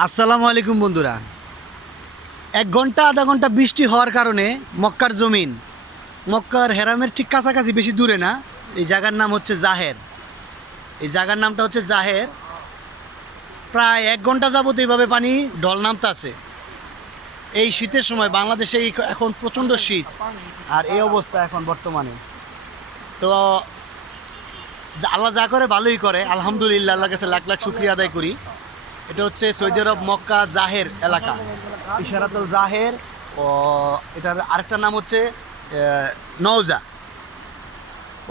আসসালামু আলাইকুম বন্ধুরা। 1 ঘন্টা আধা ঘন্টা বৃষ্টি হওয়ার কারণে মক্কার জমিন, মক্কার হেরামের ঠিক কাছাকাছি, বেশি দূরে না, এই জায়গার নাম হচ্ছে জাহের। এই জায়গার নামটা হচ্ছে জাহের। প্রায় 1 ঘন্টা যাবত এইভাবে পানি ঢল নামতাছে। এই শীতের সময় বাংলাদেশে এখন প্রচণ্ড শীত, আর এই অবস্থা এখন বর্তমানে। তো আল্লাহ যা করে ভালোই করে, আলহামদুলিল্লাহ, আল্লাহর কাছে লাখ লাখ শুকরিয়া আদায় করি। এটা হচ্ছে সৌদি আরব মক্কা জাহের এলাকা, ইশারাতুল জাহের। ও এটার আরেকটা নাম হচ্ছে নওজা।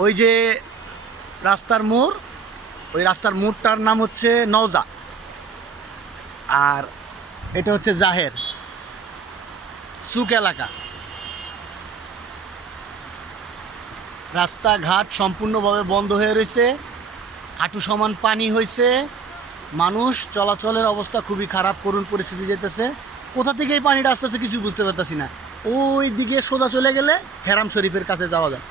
ওই যে রাস্তার মোড়, ওই রাস্তার মোড়টার নাম হচ্ছে নওজা, আর এটা হচ্ছে জাহের সুক এলাকা। রাস্তাঘাট সম্পূর্ণভাবে বন্ধ হয়ে রয়েছে, হাঁটু সমান পানি হয়েছে, মানুষ চলাচলের অবস্থা খুবই খারাপ, করুণ পরিস্থিতি যেতেছে। কোথা থেকে এই পানিটা আসতেছে কিছু বুঝতে পারতেছি না। ওই দিকে সোজা চলে গেলে হেরাম শরীফের কাছে যাওয়া যায়।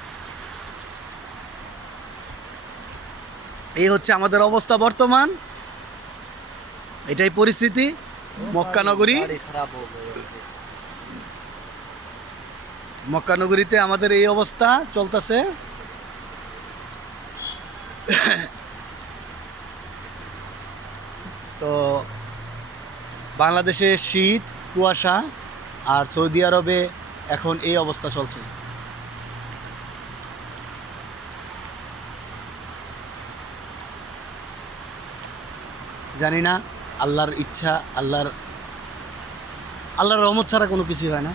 এই হচ্ছে আমাদের অবস্থা বর্তমান, এটাই পরিস্থিতি মক্কা নগরী। মক্কা নগরীতে আমাদের এই অবস্থা চলতেছে। তো বাংলাদেশে শীত, কুয়াশা, আর সৌদি আরবে এখন এই অবস্থা চলছে। জানি না, আল্লাহর ইচ্ছা, আল্লাহর রহমত ছাড়া কোনো কিছু হয় না।